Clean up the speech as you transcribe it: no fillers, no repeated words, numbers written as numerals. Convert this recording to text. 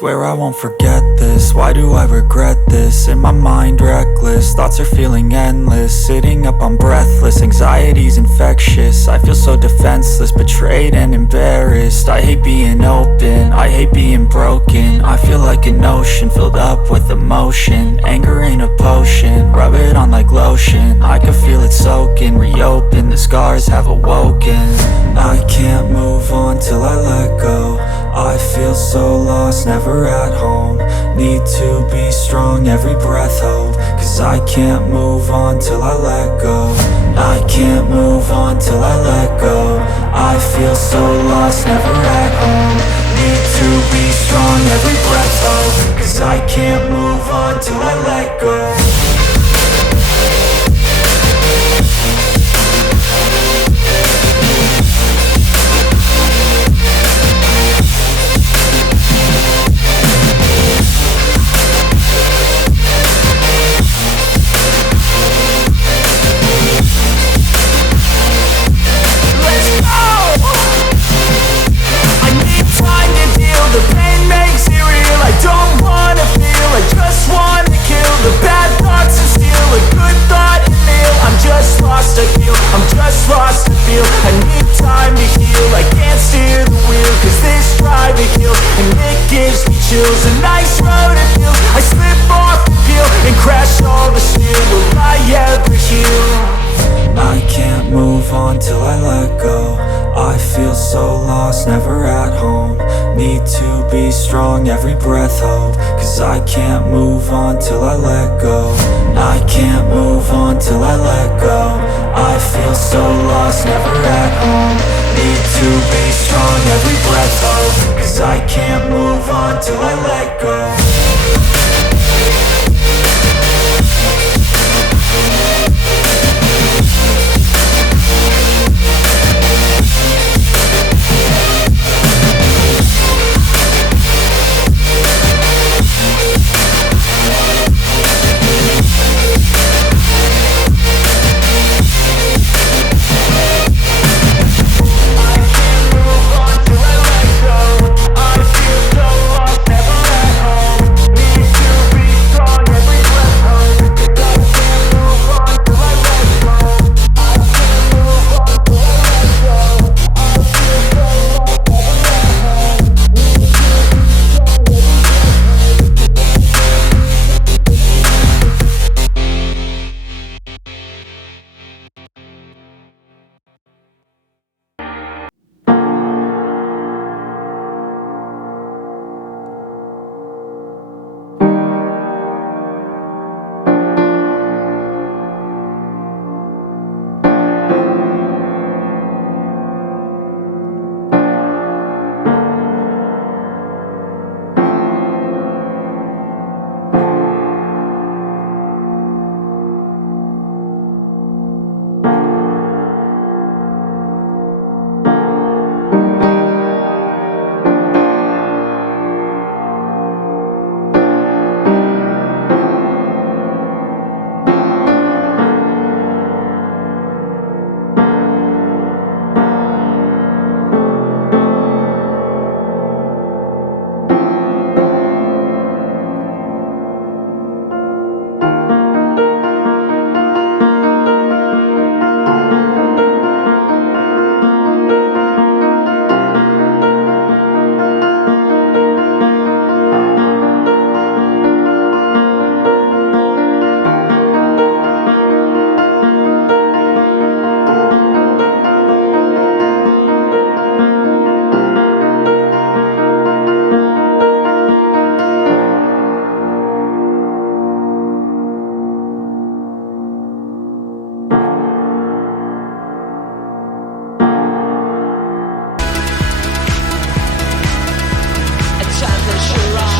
Swear I won't forget this, why do I regret this? In my mind reckless, thoughts are feeling endless. Sitting up I'm breathless, anxiety's infectious. I feel so defenseless, betrayed and embarrassed. I hate being open, I hate being broken. I feel like an ocean filled up with emotion. Anger ain't a potion, rub it on like lotion. I can feel it soaking, reopen, the scars have awoken. I can't move on till I let go. I feel so lost, never at home. Need to be strong, every breath hope. Cause I can't move on till I let go. I can't move on till I let go. I feel so lost, never at home. Need to be strong, every breath hope. Cause I can't move on till I let go. The pain makes it real, I don't wanna feel, I just wanna kill the bad thoughts and steal a good thought and feel. I'm just lost, I feel, I'm just lost, I feel. I need time to heal, I can't steer the wheel. Cause this drive it kills, and it gives me chills. A nice road it feels, I slip off the peel and crash all the steel. Will I ever heal? I can't move on till I let go. I feel so lost, never at home. Need to be strong, every breath hope. Cause I can't move on till I let go. I can't move on till I let go. I feel so lost, never at home. Need to be strong, every breath hope. Cause I can't move on till I let go. Time to show